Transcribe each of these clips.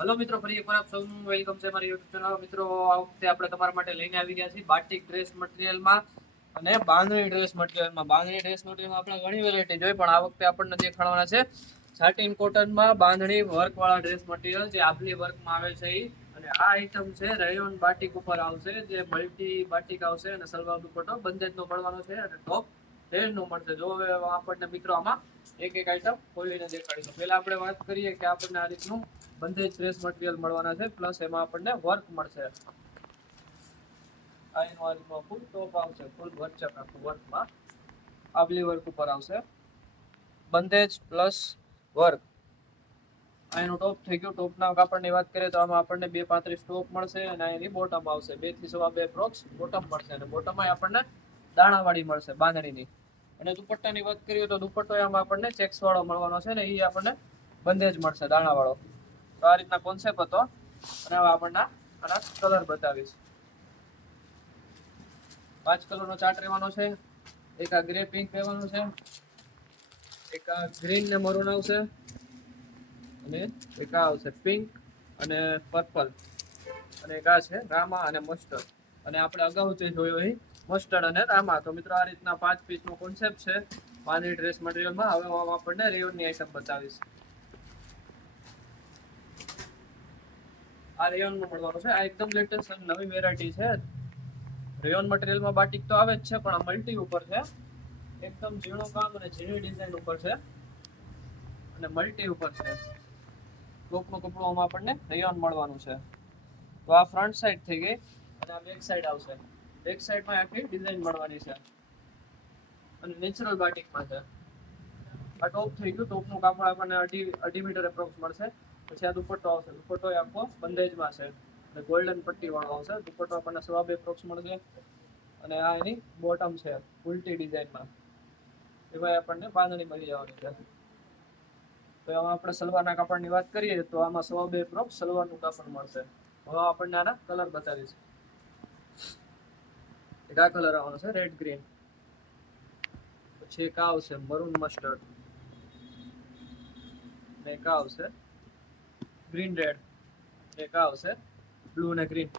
Hello મિત્રો, ફરી એકવાર આપ સૌનું વેલકમ છે મારી યુટ્યુબ ચેનલ મિત્રો, આ વખતે આપણે તમારા માટે લઈને આવી ગયા છીએ બાટિક ડ્રેસ મટીરિયલમાં અને બાંધણી ડ્રેસ મટીરિયલમાં બાંધણી ડ્રેસ મટીરિયલમાં આપણે ઘણી વેરાયટી જોઈ, પણ આ વખતે આપણને દેખાડવાના છે સાટીન કોટનમાં બાંધણી વર્કવાળા ડ્રેસ મટીરિયલ જે આપલી વર્કમાં આવે છે એ અને આ આઈટમ છે રેયોન બાટિક ઉપર આવશે, જે મલ્ટી બાટિક આવશે અને સલવાર દુપટ્ટો બંધેજનો પડવાનો છે અને ટોપ રેડનું મળશે. જો હવે આપણને મિત્રો આમાં એક એક આઈટમ ખોલીને દેખાડીશું પહેલાં આપણે વાત કરીએ કે આપણને આ રીતનું બંધેજ ડ્રેસ મટીરિયલ મળવાના છે પ્લસ એમાં આપણને વર્ક મળશે. આ એનું ફૂલ ટોપ આવશે ફૂલ વર્ચક આખું વર્કમાં આબલી વર્ક ઉપર આવશે. બંધેજ પ્લસ વર્ક આ ટોપ થઈ ગયું. ટોપના કાપડની વાત કરીએ તો આમાં આપણને બે પાંત્રીસ ટોપ મળશે અને અહીંની બોટમ આવશે. બેથી સવા બે પ્રોક્સ બોટમ મળશે અને બોટમમાં આપણને દાણાવાળી મળશે, બાંધણીની. અને દુપટ્ટાની વાત કરીએ તો દુપટ્ટો એમાં આપણને ચેક્સ વાળો મળવાનો છે ને એ આપણને બંધેજ મળશે દાણાવાળો તો આ રીતના કોન્સેપ્ટ હતો. અને હવે આપણને આના કલર બતાવીશ. પાંચ કલરનો ચાર્ટ રહેવાનો છે. એક આ ગ્રે પિંક રહેવાનું છે. એક આ ગ્રીન ને મરૂન આવશે. અને એક આ આવશે પિંક અને પર્પલ અને એક આ છે રામા અને મસ્ટર્ડ અને આપણે અગાઉ જે જોયો એ મસ્ટર્ડ અને રામા. તો મિત્રો, આ રીતના પાંચ પીસનો કોન્સેપ્ટ છે. પાની ડ્રેસ મટીરિયલમાં હવે હું આપણને રેયોનની આઈટમ બતાવીશ. આ રેયોનનું મળવાનું છે. આ એકદમ લેટેસ્ટ અને નવી વેરાયટી છે. રેયોન મટીરિયલમાં બાટિક તો આવે જ છે, પણ આ મલ્ટી ઉપર છે. એકદમ ઝીણું કામ અને ઝીણી ડિઝાઇન ઉપર છે. અને મલ્ટી ઉપર છે. ટોપનું કપડું આમાં આપણને રેયોન મળવાનું છે. તો આ ફ્રન્ટ સાઈડ થઈ ગઈ. અને આ બેક સાઈડ આવશે. બેક સાઈડમાં આખી ડિઝાઇન મળવાની છે. અને નેચરલ બાટિકમાં છે. આ ટોપ થઈ ગયું. ટોપનું કાપડ આપણને અઢી અઢી મીટર એપ્રોક્સ મળશે. પછી આ દુપટ્ટો આવશે. દુપટ્ટો એ આખો બંધેજમાં છે. અને ગોલ્ડન પટ્ટી વાળો આવશે. દુપટ્ટો આપણને સવા બે એપ્રોક્સ મળશે. અને આ એની બોટમ છે. ઉલટી ડિઝાઇનમાં એમાં આપણને બાંધણી મળી જવાની છે. તો આમાં આપણે સલવારના કાપડની વાત કરીએ તો આમાં સવા બે એપ્રોક્સ સલવારનું કાપડ મળશે. હવે આપણને આના કલર બતાવીશ. એક કલર આવવાનો છે રેડ ગ્રીન પછી એક આવશે મરૂન મસ્ટર્ડ ને એક આવશે ગ્રીન રેડ એક આવશે બ્લુ અને ગ્રીન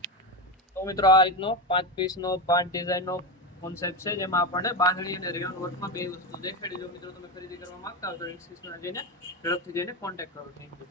તો મિત્રો આ રીતનો પાંચ પીસનો પાંચ ડિઝાઇનનો કોન્સેપ્ટ છે, જેમાં આપણને બાંધણી અને રેવન વર્કમાં બે વસ્તુ દેખાડી જો મિત્રો, તમે ખરીદી કરવા માંગતા હો તો ઇન્સ્ટિટ્યુશનમાં જઈને ઝડપથી જઈને કોન્ટેક્ટ કરો. Thank you